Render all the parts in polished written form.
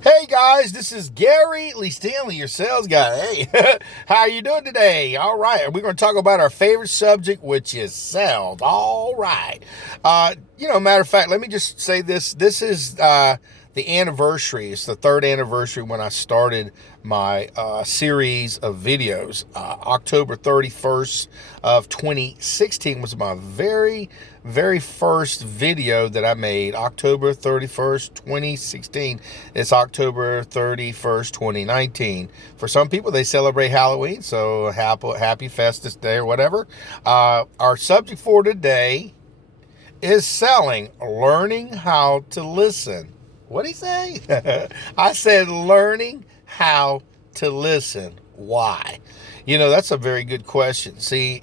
Hey guys, this is Gary Lee Stanley, your sales guy. Hey, how are you doing today? All right, we're going to talk about our favorite subject, which is sales. All right. Matter of fact, let me just say this. This is the anniversary. It's the third anniversary when I started my series of videos. October 31st of 2016 was my very first video that I made. October 31st, 2016. It's October 31st, 2019. For some people, they celebrate Halloween, so happy Festus Day or whatever. Our subject for today is selling, learning how to listen. What'd he say? I said learning how to listen. Why? That's a very good question. See,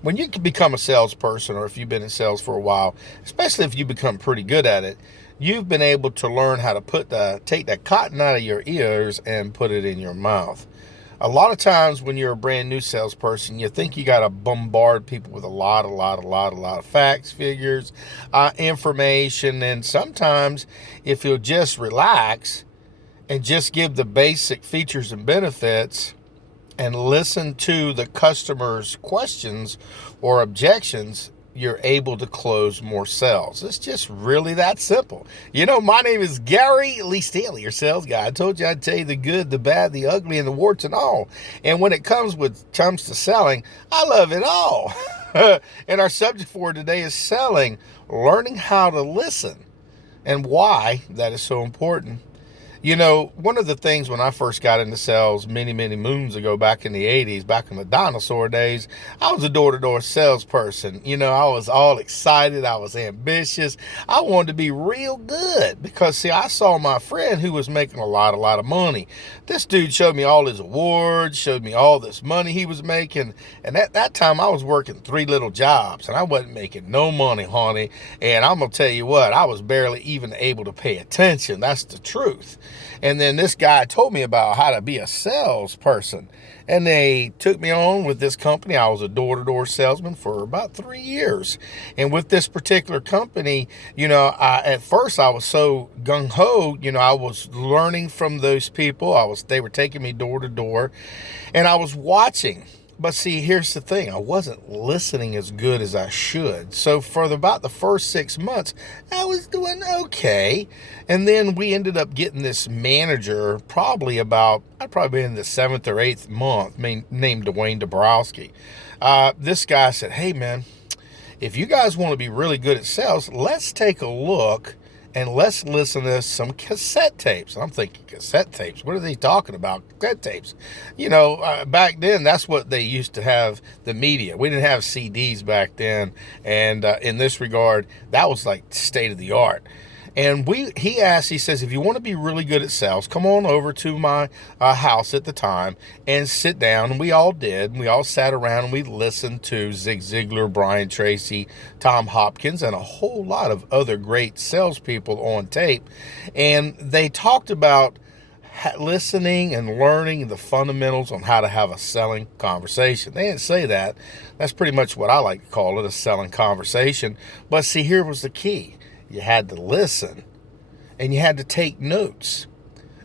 when you become a salesperson, or if you've been in sales for a while, especially if you become pretty good at it, you've been able to learn how to take that cotton out of your ears and put it in your mouth. A lot of times when you're a brand new salesperson, you think you got to bombard people with a lot of facts, figures, information. And sometimes if you'll just relax and just give the basic features and benefits and listen to the customer's questions or objections, you're able to close more sales. It's just really that simple. My name is Gary Lee Stanley, your sales guy. I told you I'd tell you the good, the bad, the ugly, and the warts and all. And when it comes to selling, I love it all. And our subject for today is selling, learning how to listen, and why that is so important. One of the things when I first got into sales many moons ago, back in the 80s, back in the dinosaur days, I was a door-to-door salesperson. I was all excited. I was ambitious. I wanted to be real good because, see, I saw my friend who was making a lot of money. This dude showed me all his awards, showed me all this money he was making. And at that time, I was working 3 little jobs, and I wasn't making no money, honey. And I'm going to tell you what, I was barely even able to pay attention. That's the truth. And then this guy told me about how to be a salesperson. And they took me on with this company. I was a door-to-door salesman for about 3 years. And with this particular company, at first I was so gung-ho, I was learning from those people. They were taking me door to door, and I was watching. But see, here's the thing. I wasn't listening as good as I should. So for about the first 6 months, I was doing okay. And then we ended up getting this manager I'd probably be in the 7th or 8th month, named Dwayne Dabrowski. This guy said, hey, man, if you guys want to be really good at sales, let's take a look and let's listen to some cassette tapes. I'm thinking, cassette tapes? What are they talking about? Cassette tapes. Back then, that's what they used to have the media. We didn't have CDs back then. And in this regard, that was like state of the art. And he says, if you want to be really good at sales, come on over to my house at the time and sit down. And we all did. And we all sat around and we listened to Zig Ziglar, Brian Tracy, Tom Hopkins, and a whole lot of other great salespeople on tape. And they talked about listening and learning the fundamentals on how to have a selling conversation. They didn't say that. That's pretty much what I like to call it, a selling conversation. But see, here was the key. You had to listen and you had to take notes.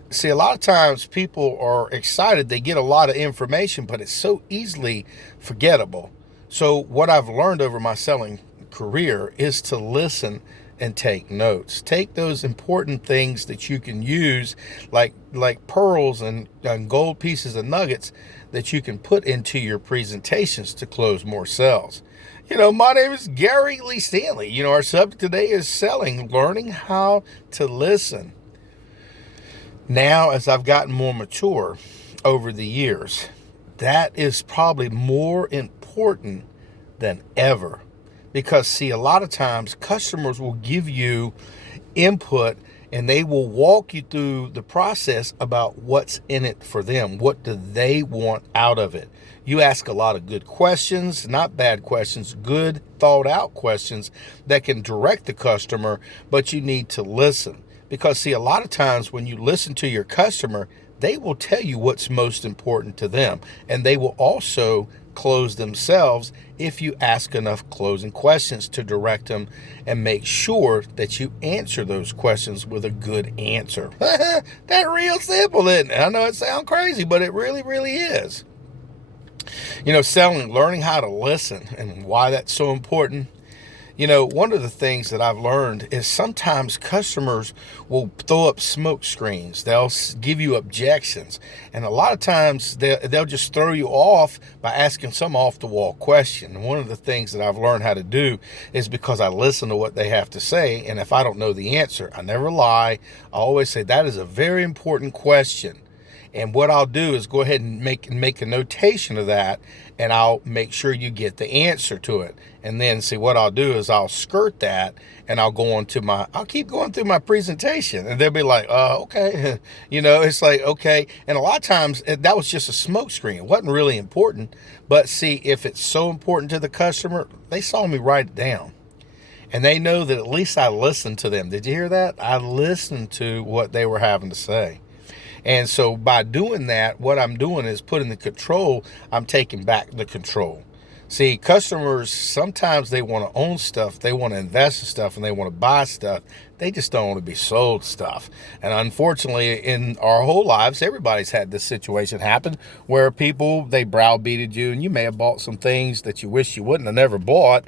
See, a lot of times people are excited. They get a lot of information, but it's so easily forgettable. So what I've learned over my selling career is to listen and take notes. Take those important things that you can use, like pearls and gold pieces of nuggets that you can put into your presentations to close more sales. My name is Gary Lee Stanley. Our subject today is selling, learning how to listen. Now, as I've gotten more mature over the years, that is probably more important than ever. Because, see, a lot of times customers will give you input and they will walk you through the process about what's in it for them. What do they want out of it? You ask a lot of good questions, not bad questions, good thought out questions that can direct the customer, but you need to listen. Because, see, a lot of times when you listen to your customer, they will tell you what's most important to them. And they will also close themselves if you ask enough closing questions to direct them and make sure that you answer those questions with a good answer. That's real simple, isn't it? I know it sounds crazy, but it really, really is. Selling, learning how to listen, and why that's so important. One of the things that I've learned is sometimes customers will throw up smoke screens. They'll give you objections. And a lot of times they'll just throw you off by asking some off-the-wall question. And one of the things that I've learned how to do is because I listen to what they have to say. And if I don't know the answer, I never lie. I always say that is a very important question. And what I'll do is go ahead and make a notation of that, and I'll make sure you get the answer to it. And then see what I'll do is I'll skirt that, and I'll keep going through my presentation, and they'll be like, okay. It's like, okay. And a lot of times that was just a smoke screen. It wasn't really important, but see, if it's so important to the customer, they saw me write it down. And they know that at least I listened to them. Did you hear that? I listened to what they were having to say. And so by doing that, what I'm doing is putting the control, I'm taking back the control. See, customers, sometimes they want to own stuff, they want to invest in stuff, and they want to buy stuff. They just don't want to be sold stuff. And unfortunately, in our whole lives, everybody's had this situation happen where people, they browbeated you, and you may have bought some things that you wish you wouldn't have never bought.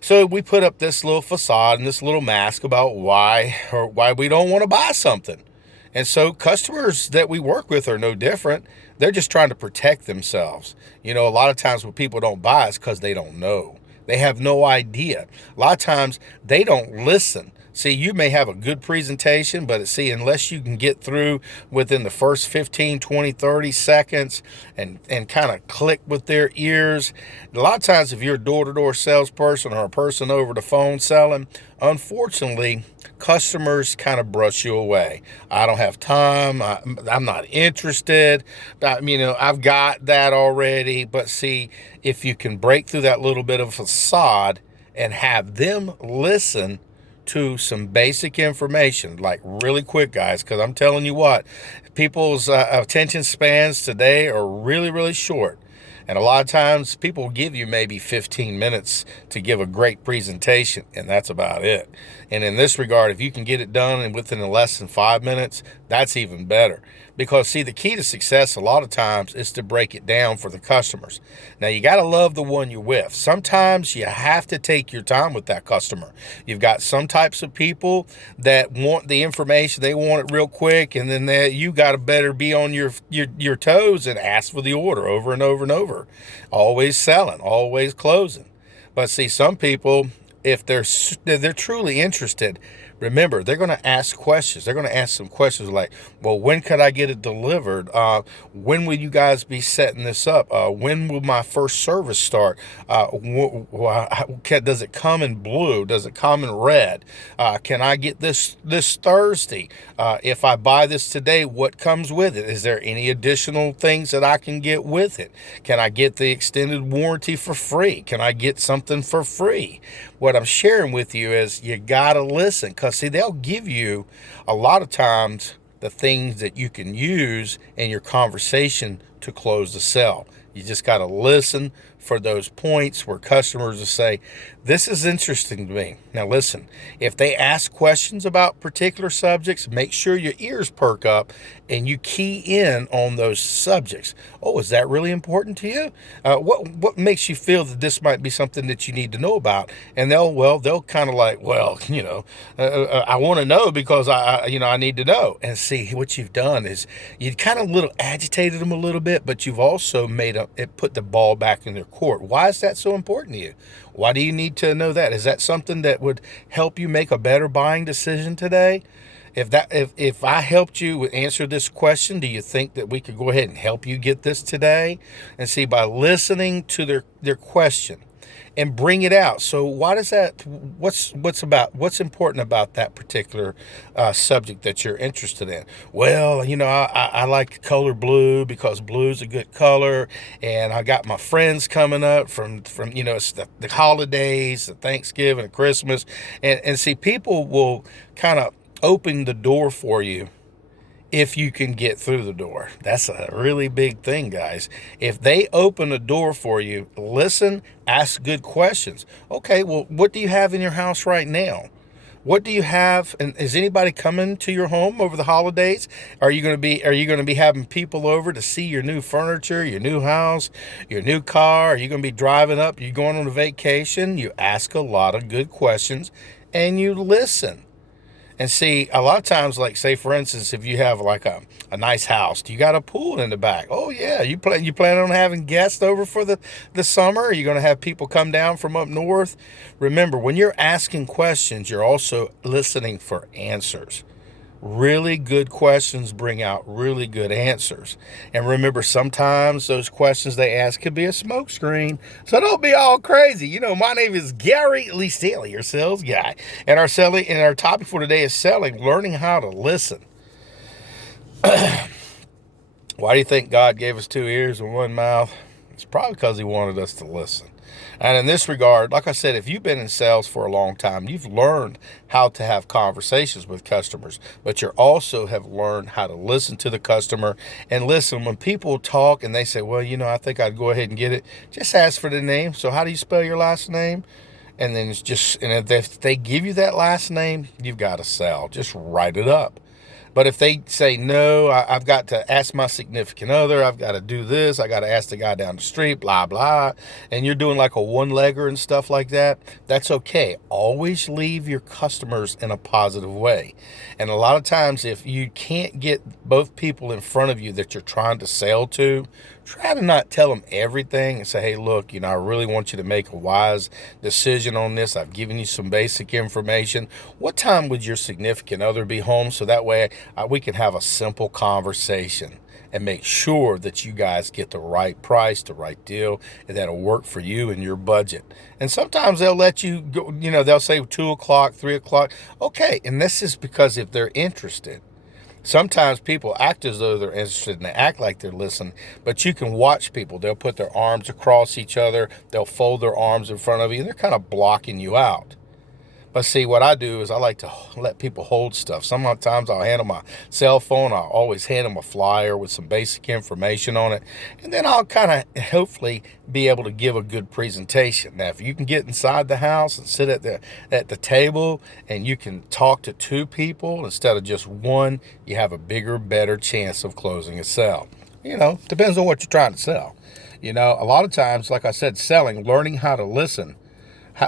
So we put up this little facade and this little mask about why we don't want to buy something. And so customers that we work with are no different. They're just trying to protect themselves. A lot of times when people don't buy, it's because they don't know. They have no idea. A lot of times they don't listen. See, you may have a good presentation, but unless you can get through within the first 15, 20, 30 seconds and kind of click with their ears. A lot of times if you're a door-to-door salesperson or a person over the phone selling, unfortunately, customers kind of brush you away. I don't have time. I'm not interested. I've got that already. But see, if you can break through that little bit of facade and have them listen to some basic information, like really quick, guys, because I'm telling you what, people's attention spans today are really, really short. And a lot of times people will give you maybe 15 minutes to give a great presentation, and that's about it. And in this regard, if you can get it done and within less than 5 minutes, that's even better. Because see, the key to success a lot of times is to break it down for the customers. Now, you got to love the one you're with. Sometimes you have to take your time with that customer. You've got some types of people that want the information, they want it real quick, and then you got to better be on your toes and ask for the order over and over and over. Always selling, always closing. But see, some people, if they're truly interested, remember, they're going to ask questions. They're going to ask some questions like, well, when could I get it delivered? When will you guys be setting this up? When will my first service start? Does it come in blue? Does it come in red? Can I get this Thursday? If I buy this today, what comes with it? Is there any additional things that I can get with it? Can I get the extended warranty for free? Can I get something for free? What I'm sharing with you is you got to listen, because see, they'll give you a lot of times the things that you can use in your conversation to close the sale. You just got to listen for those points where customers will say, this is interesting to me. Now listen, if they ask questions about particular subjects, make sure your ears perk up and you key in on those subjects. Oh, is that really important to you? What makes you feel that this might be something that you need to know about? And they'll kind of like, I want to know because I need to know. And see, what you've done is you kind of agitated them a little bit, but you've also put the ball back in their court. Why is that so important to you? Why do you need to know that? Is that something that would help you make a better buying decision today? If I helped you answer this question, do you think that we could go ahead and help you get this today? And see, by listening to their question and bring it out. So what's important about that particular subject that you're interested in? Well, I like color blue because blue is a good color, and I got my friends coming up from it's the holidays, the Thanksgiving and Christmas, and see, people will kind of open the door for you if you can get through the door. That's a really big thing, guys. If they open a door for you, listen, ask good questions. Okay, well, what do you have in your house right now? What do you have? And is anybody coming to your home over the holidays? Are you going to be having people over to see your new furniture, your new house, your new car? Are you going to be driving up? You going on a vacation? You ask a lot of good questions and you listen. And see, a lot of times, like say for instance, if you have like a nice house, do you got a pool in the back? Oh yeah, you plan on having guests over for the summer? Are you going to have people come down from up north? Remember, when you're asking questions, you're also listening for answers. Really good questions bring out really good answers. And remember, sometimes those questions they ask could be a smokescreen. So don't be all crazy. My name is Gary Lee Stanley, your sales guy. And our topic for today is selling, learning how to listen. Why do you think God gave us 2 ears and 1 mouth? It's probably because he wanted us to listen. And in this regard, like I said, if you've been in sales for a long time, you've learned how to have conversations with customers, but you also have learned how to listen to the customer and listen. When people talk and they say, well, I think I'd go ahead and get it. Just ask for the name. So how do you spell your last name? And then if they give you that last name, you've got to sell. Just write it up. But if they say, no, I've got to ask my significant other, I've got to do this, I got to ask the guy down the street, blah, blah, and you're doing like a one-legger and stuff like that, that's okay. Always leave your customers in a positive way. And a lot of times, if you can't get both people in front of you that you're trying to sell to, try to not tell them everything and say, hey, look, I really want you to make a wise decision on this. I've given you some basic information. What time would your significant other be home? So that way we can have a simple conversation and make sure that you guys get the right price, the right deal, and that'll work for you and your budget. And sometimes they'll let you go, they'll say 2 o'clock, 3 o'clock. Okay. And this is because if they're interested. Sometimes people act as though they're interested and they act like they're listening, but you can watch people. They'll put their arms across each other. They'll fold their arms in front of you. And they're kind of blocking you out. But see, what I do is I like to let people hold stuff. Sometimes I'll hand them my cell phone. I'll always hand them a flyer with some basic information on it. And then I'll kind of hopefully be able to give a good presentation. Now, if you can get inside the house and sit at the table and you can talk to 2 people instead of just 1, you have a bigger, better chance of closing a sale. Depends on what you're trying to sell. A lot of times, like I said, selling, learning how to listen.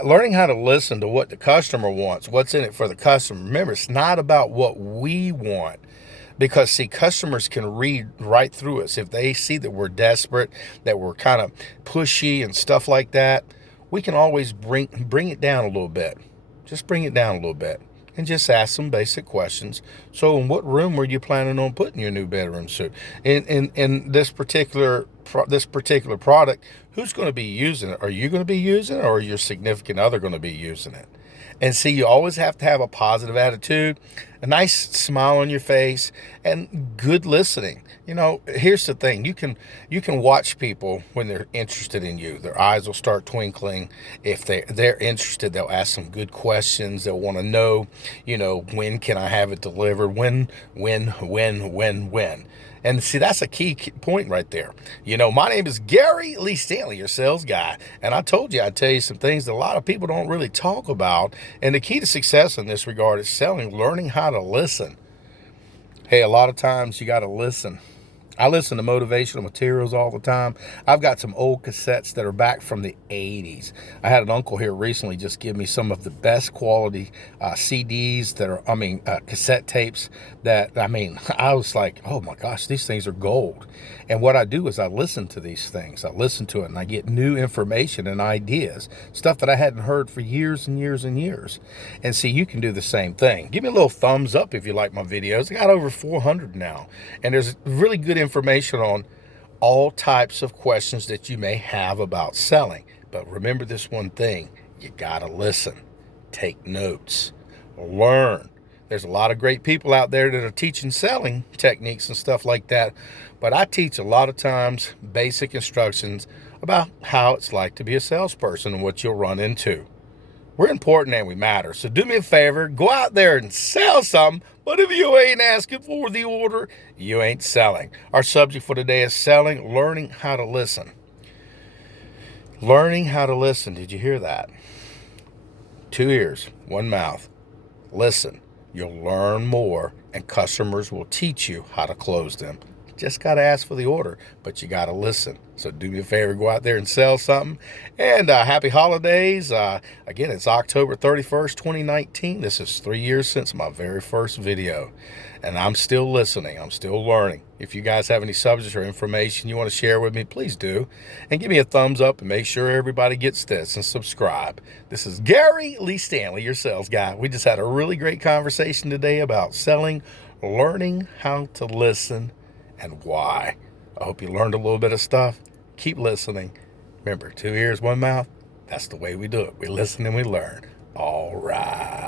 Learning how to listen to what the customer wants, what's in it for the customer. Remember, it's not about what we want, because see, customers can read right through us. If they see that we're desperate, that we're kind of pushy and stuff like that, we can always bring it down a little bit. Just bring it down a little bit and just ask some basic questions. So in what room were you planning on putting your new bedroom suit? In this particular product, who's going to be using it? Are you going to be using it, or is your significant other going to be using it? And see, you always have to have a positive attitude, a nice smile on your face, and good listening. Here's the thing. You can watch people when they're interested in you. Their eyes will start twinkling. If they're interested, they'll ask some good questions. They'll want to know, when can I have it delivered? When. And see, that's a key point right there. My name is Gary Lee Stanley, your sales guy. And I told you I'd tell you some things that a lot of people don't really talk about. And the key to success in this regard is selling, learning how to listen. Hey, a lot of times you got to listen. I listen to motivational materials all the time. I've got some old cassettes that are back from the 80s. I had an uncle here recently just give me some of the best quality CDs cassette tapes that, I was like, oh my gosh, these things are gold. And what I do is I listen to these things. I listen to it and I get new information and ideas, stuff that I hadn't heard for years and years and years. And see, you can do the same thing. Give me a little thumbs up if you like my videos. I got over 400 now. And there's really good information on all types of questions that you may have about selling. But remember this one thing, you gotta listen, take notes, learn. There's a lot of great people out there that are teaching selling techniques and stuff like that. But I teach a lot of times basic instructions about how it's like to be a salesperson and what you'll run into. We're important and we matter. So do me a favor, go out there and sell something. But if you ain't asking for the order, you ain't selling. Our subject for today is selling, learning how to listen. Learning how to listen. Did you hear that? 2 ears, 1 mouth. Listen. You'll learn more, and customers will teach you how to close them. Just got to ask for the order, but you got to listen. So do me a favor, go out there and sell something. And happy holidays. Again, it's October 31st, 2019. This is 3 years since my very first video. And I'm still listening. I'm still learning. If you guys have any subjects or information you want to share with me, please do. And give me a thumbs up and make sure everybody gets this and subscribe. This is Gary Lee Stanley, your sales guy. We just had a really great conversation today about selling, learning how to listen, and why. I hope you learned a little bit of stuff. Keep listening. Remember, 2 ears, 1 mouth. That's the way we do it. We listen and we learn. All right.